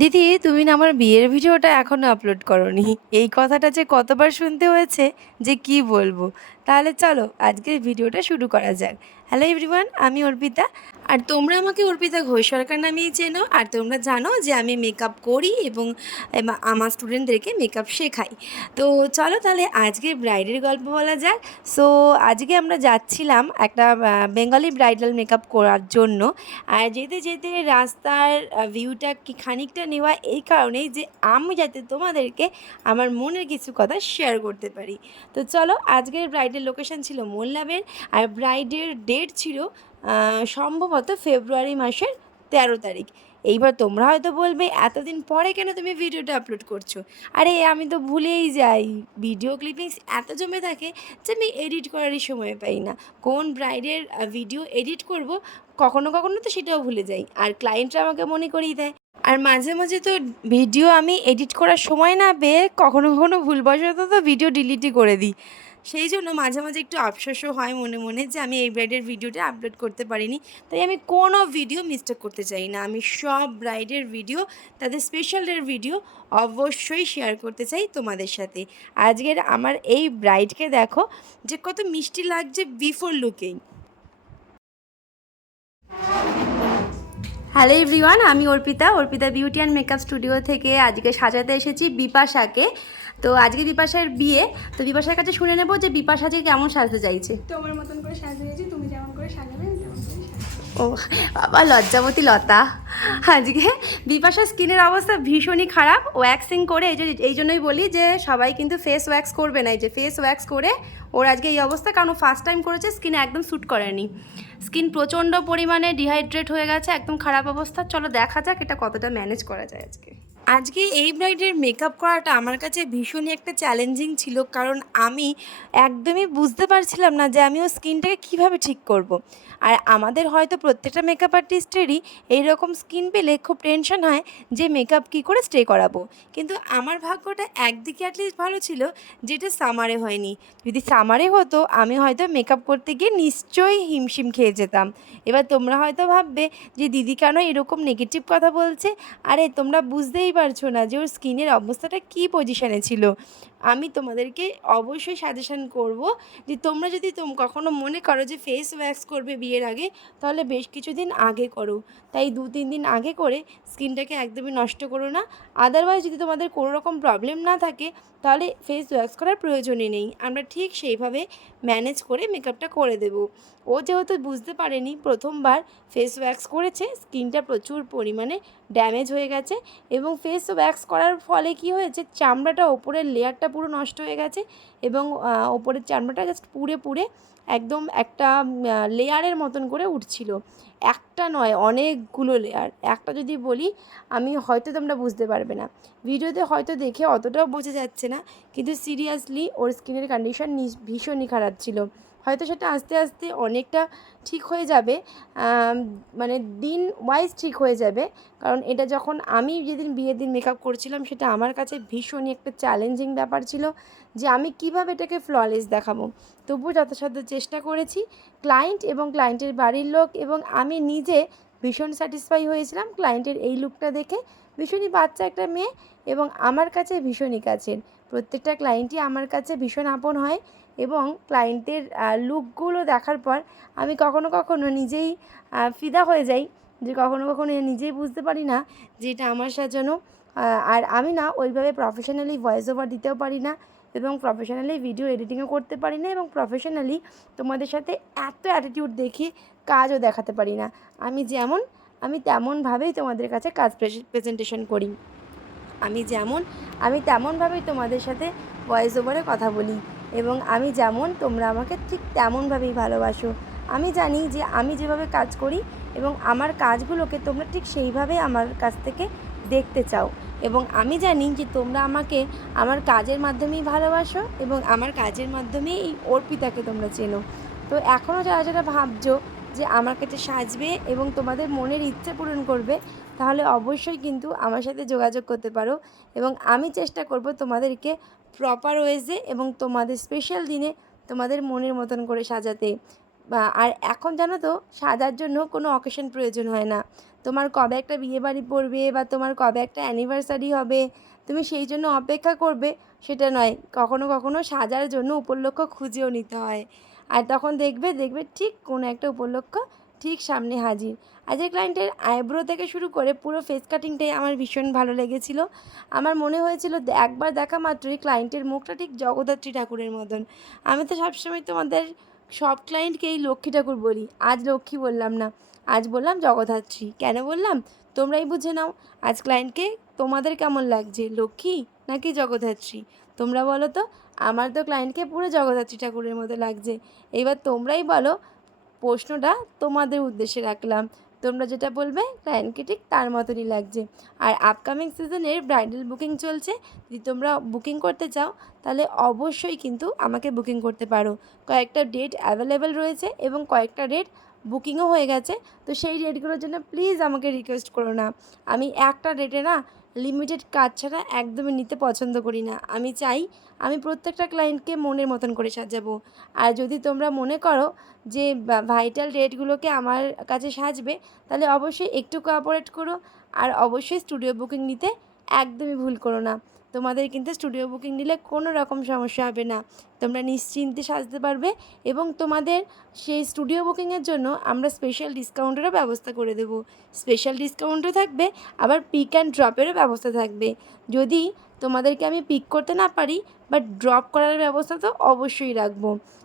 দিদি, তুমি না আমার বিয়ের ভিডিওটা এখনও আপলোড করনি। এই কথাটা যে কতবার শুনতে হয়েছে, যে কি বলব? তাহলে চলো, আজকের ভিডিওটা শুরু করা যাক। হ্যালো এভরিওয়ান আমি অর্পিতা। আর তোমরা আমাকে অর্পিতা ঘোষ সরকার নামেই চেনো। আর তোমরা জানো যে আমি মেকআপ করি এবং আমার স্টুডেন্টদেরকে মেকআপ শেখাই। তো চলো তাহলে আজকে ব্রাইডের গল্প বলা যাক। সো আজকে আমরা যাচ্ছিলাম একটা বেঙ্গলি ব্রাইডাল মেকআপ করার জন্য। আর যেতে যেতে রাস্তার ভিউটা কি খানিকটা নেওয়া এই কারণেই যে আমি যাতে তোমাদেরকে আমার মনের কিছু কথা শেয়ার করতে পারি। তো চলো, আজকের ব্রাইডের লোকেশন ছিল মোল্লাবের আর ব্রাইডের ডেট ছিল সম্ভবত ফেব্রুয়ারি মাসের তেরো তারিখ। এইবার তোমরা হয়তো বলবে, এতদিন পরে কেন তুমি ভিডিওটা আপলোড করছ? আরে, আমি তো ভুলেই যাই। ভিডিও ক্লিপিংস এত জমে থাকে যে আমি এডিট করারই সময় পাই না। কোন ব্রাইডের ভিডিও এডিট করব, কখনো কখনো তো সেটাও ভুলে যাই। আর ক্লায়েন্টরা আমাকে মনে করিয়ে দেয়। আর মাঝে মাঝে তো ভিডিও আমি এডিট করার সময় না পেয়ে কখনো কখনো ভুলবশত তো ভিডিও ডিলিটই করে দিই। সেই জন্য মাঝে মাঝে একটু আফসোসও হয় মনে মনে যে আমি এই ব্রাইডের ভিডিওটা আপলোড করতে পারিনি। তাই আমি কোনো ভিডিও মিস্টেক করতে চাই না। আমি সব ব্রাইডের ভিডিও, তাদের স্পেশালের ভিডিও অবশ্যই শেয়ার করতে চাই তোমাদের সাথে। আজকের আমার এই ব্রাইডকে দেখো যে কত মিষ্টি লাগছে বিফোর লুকেই হ্যালো এভরিওয়ান আমি Arpita Arpita beauty and makeup studio থেকে আজকে সাজাতে এসেছি বিপাশাকে। তো আজকে বিপাশার বিয়ে, তো বিপাশার কাছে শুনে নেব যে বিপাশা যে কেমন সাজতে চাইছে। তোমার মতন করে সাজিয়েছি তুমি যেমন করে সাজাবে। ও বাবা লজ্জাবতী লতা। আজকে বিপাশার স্কিনের অবস্থা ভীষণই খারাপ। ওয়্যাক্সিং করে এই যে, এই জন্যই বলি যে, সবাই কিন্তু ফেস ওয়্যাক্স করবে না। এই যে ফেস ওয়্যাক্স করে ওর আজকে এই অবস্থা, কারণ ফার্স্ট টাইম করেছে স্কিনে একদম শ্যুট করেনি। স্কিন প্রচণ্ড পরিমাণে ডিহাইড্রেট হয়ে গেছে, একদম খারাপ অবস্থা। চলো দেখা যাক এটা কতটা ম্যানেজ করা যায় আজকে। আজকে এই ব্রাইডের মেকআপ করাটা আমার কাছে ভীষণই একটা চ্যালেঞ্জিং ছিল, কারণ আমি একদমই বুঝতে পারছিলাম না যে আমি ওর স্কিনটাকে কীভাবে ঠিক করব। আর আমাদের হয়তো প্রত্যেকটা মেকআপ আর্টিস্টেরই এইরকম স্কিন পেলে খুব টেনশন হয় যে মেকআপ কী করে স্টে করাবো। কিন্তু আমার ভাগ্যটা একদিকে অ্যাটলিস্ট ভালো ছিল, যেটা সামারে হয়নি। যদি সামারে হতো, আমি হয়তো মেকআপ করতে গিয়ে নিশ্চয়ই হিমশিম খেয়ে যেতাম। এবার তোমরা হয়তো ভাববে যে দিদি কেন এরকম নেগেটিভ কথা বলছে? আরে তোমরা বুঝতেই পারছ না যে ওর স্কিনের অবস্থাটা কী পজিশানে ছিল। আমি তোমাদেরকে অবশ্যই সাজেশন করব যে তোমরা যদি তোম, কখনো মনে করো যে ফেস ওয়্যাক্স করবে বিয়ের আগে, তাহলে বেশ কিছুদিন আগে করো। তাই দু, তিন দিন আগে করে স্কিনটাকে একদমই নষ্ট করো না। আদারওয়াইজ যদি তোমাদের কোনো রকম প্রবলেম না থাকে তাহলে ফেস ওয়্যাক্স করার প্রয়োজনই নেই। আমরা ঠিক সেইভাবে ম্যানেজ করে মেকআপটা করে দেব। ও যেহেতু বুঝতে পারেনি, প্রথমবার ফেস ওয়্যাক্স করেছে স্কিনটা প্রচুর পরিমাণে ড্যামেজ হয়ে গেছে এবং ফেস ওয়্যাক্স করার ফলে কি হয়েছে, চামড়াটা ওপরের লেয়ারটা পুরো নষ্ট হয়ে গেছে এবং ওপরের চামড়াটা জাস্ট পুড়ে পুড়ে একদম একটা লেয়ারের মতন করে উঠছিল। একটা নয়, অনেকগুলো লেয়ার একটা যদি বলি, আমি হয়তো তোমরা বুঝতে পারবে না। ভিডিওতে হয়তো দেখে অতটাও বোঝা যাচ্ছে না, কিন্তু সিরিয়াসলি ওর স্কিনের কন্ডিশন ভীষণই খারাপ ছিল। হয়তো সেটা আস্তে আস্তে অনেকটা ঠিক হয়ে যাবে মানে দিন ওয়াইজ ঠিক হয়ে যাবে। কারণ এটা যখন আমি যেদিন বিয়ের দিন মেকআপ করছিলাম, সেটা আমার কাছে ভীষণই একটা চ্যালেঞ্জিং ব্যাপার ছিল যে আমি কীভাবে এটাকে ফ্ললেস দেখাবো। তবুও যথাসাধ্য চেষ্টা করেছি। ক্লায়েন্ট এবং ক্লায়েন্টের বাড়ির লোক এবং আমি নিজে ভীষণ স্যাটিসফাই হয়েছিলাম ক্লায়েন্টের এই লুকটা দেখে। ভীষণই বাচ্চা একটা মেয়ে এবং আমার কাছে ভীষণই কাছের। প্রত্যেকটা ক্লায়েন্টই আমার কাছে ভীষণ আপন হয়। এবং ক্লায়েন্টের লুকগুলো দেখার পর আমি কখনো কখনো নিজেই ফিদা হয়ে যাই যে কখনো কখনো নিজেই বুঝতে পারি না যে এটা আমার সাজানো। আর আমি না ওইভাবে প্রফেশনালি ভয়েস ওভার দিতেও পারি না এবং প্রফেশনালি ভিডিও এডিটিংও করতে পারি না এবং প্রফেশনালি তোমাদের সাথে এত অ্যাটিটিউড দেখিয়ে কাজও দেখাতে পারি না। আমি যেমন, আমি তেমনভাবেই তোমাদের কাছে কাজ প্রেজেন্টেশন করি। আমি যেমন, আমি তেমনভাবেই তোমাদের সাথে ভয়েস ওভারে কথা বলি। এবং আমি যেমন তোমরা আমাকে ঠিক তেমনভাবেই ভালোবাসো। আমি জানি যে আমি যেভাবে কাজ করি এবং আমার কাজগুলোকে তোমরা ঠিক সেইভাবে আমার কাছ থেকে দেখতে চাও। এবং আমি জানি যে তোমরা আমাকে আমার কাজের মাধ্যমেই ভালোবাসো এবং আমার কাজের মাধ্যমেই এই অর্পিতাকে তোমরা চেনো। তো এখনও যারা যারা ভাবছ যে আমার কাছে সাজবে এবং তোমাদের মনের ইচ্ছে পূরণ করবে তাহলে অবশ্যই কিন্তু আমার সাথে যোগাযোগ করতে পারো এবং আমি চেষ্টা করব তোমাদেরকে প্রপার ওয়েজে এবং তোমাদের স্পেশাল দিনে তোমাদের মনের মতন করে সাজাতে। বা- আর এখন জানো তো, সাজার জন্য কোনো অকেশন প্রয়োজন হয় না। তোমার কবে একটা বিয়ে বাড়ি পড়বে বা তোমার কবে একটা অ্যানিভার্সারি হবে, তুমি সেই জন্য অপেক্ষা করবে, সেটা নয়। কখনো কখনো সাজার জন্য উপলক্ষ খুঁজেও নিতে হয়। আর তখন দেখবে দেখবে ঠিক কোনো একটা উপলক্ষ ঠিক সামনে হাজির। আজকের ক্লায়েন্টের আইব্রো থেকে শুরু করে পুরো ফেস কাটিংটাই আমার ভীষণ ভালো লেগেছিল। আমার মনে হয়েছিল একবার দেখা মাত্রই ক্লায়েন্টের মুখটা ঠিক জগদ্ধাত্রী ঠাকুরের মতন। আমি তো সবসময় তোমাদের সব ক্লায়েন্টকেই লক্ষ্মী ঠাকুর বলি। আজ লক্ষ্মী বললাম না, আজ বললাম জগদ্ধাত্রী। কেন বললাম? তোমরাই বুঝে নাও আজ ক্লায়েন্টকে তোমাদের কেমন লাগছে, লক্ষ্মী নাকি জগদ্ধাত্রী? তোমরা বলো তো, আমার তো ক্লায়েন্টকে পুরো জগদ্ধাত্রী ঠাকুরের মতো লাগছে। এবার তোমরাই বলো প্রশ্নটা তোমাদের উদ্দেশ্যে রাখলাম। তোমরা যেটা বলবে ক্লায়েন্টকে ঠিক তার মতনই লাগছে। আর আপকামিং সিজনের ব্রাইডাল বুকিং চলছে। যদি তোমরা বুকিং করতে চাও, তাহলে অবশ্যই কিন্তু আমাকে বুকিং করতে পারো। কয়েকটা ডেট অ্যাভেলেবেল রয়েছে এবং কয়েকটা ডেট বুকিংও হয়ে গেছে। তো সেই ডেটগুলোর জন্য প্লিজ আমাকে রিকোয়েস্ট করো না। আমি একটা ডেটে না লিমিটেড কাজ ছাড়া একদমই নিতে পছন্দ করি না। আমি চাই আমি প্রত্যেকটা ক্লায়েন্টকে মনের মতন করে সাজাবো। আর যদি তোমরা মনে করো যে ভাইটাল ডেটগুলোকে আমার কাছে সাজবে, তাহলে অবশ্যই একটু কোঅপারেট করো। আর অবশ্যই স্টুডিও বুকিং নিতে একদমই ভুল করো না। তোমাদের কিন্তু স্টুডিও বুকিং নিলে কোনো রকম সমস্যা হবে না। তোমরা নিশ্চিন্তে সাজতে পারবে এবং তোমাদের সেই স্টুডিও বুকিংয়ের জন্য আমরা স্পেশাল ডিসকাউন্টেরও ব্যবস্থা করে দেব। স্পেশাল ডিসকাউন্টও থাকবে, আবার পিক অ্যান্ড ড্রপেরও ব্যবস্থা থাকবে। যদি তোমাদেরকে আমি পিক করতে না পারি বাট ড্রপ করার ব্যবস্থা তো অবশ্যই রাখব।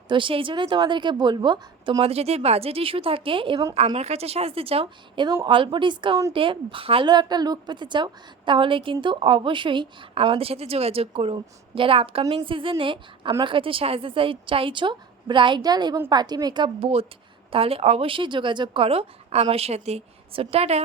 তো সেই জন্যই তোমাদেরকে বলব, তোমাদের যদি বাজেট ইস্যু থাকে এবং আমার কাছে সাজতে চাও এবং অল্প ডিসকাউন্টে ভালো একটা লুক পেতে চাও, তাহলে কিন্তু অবশ্যই আমাদের সাথে যোগাযোগ করো। যারা আপকামিং সিজনে আমার কাছে সাজতে চাই, চাইছো ব্রাইডাল এবং পার্টি মেকআপ বোথ তাহলে অবশ্যই যোগাযোগ করো আমার সাথে। So tata!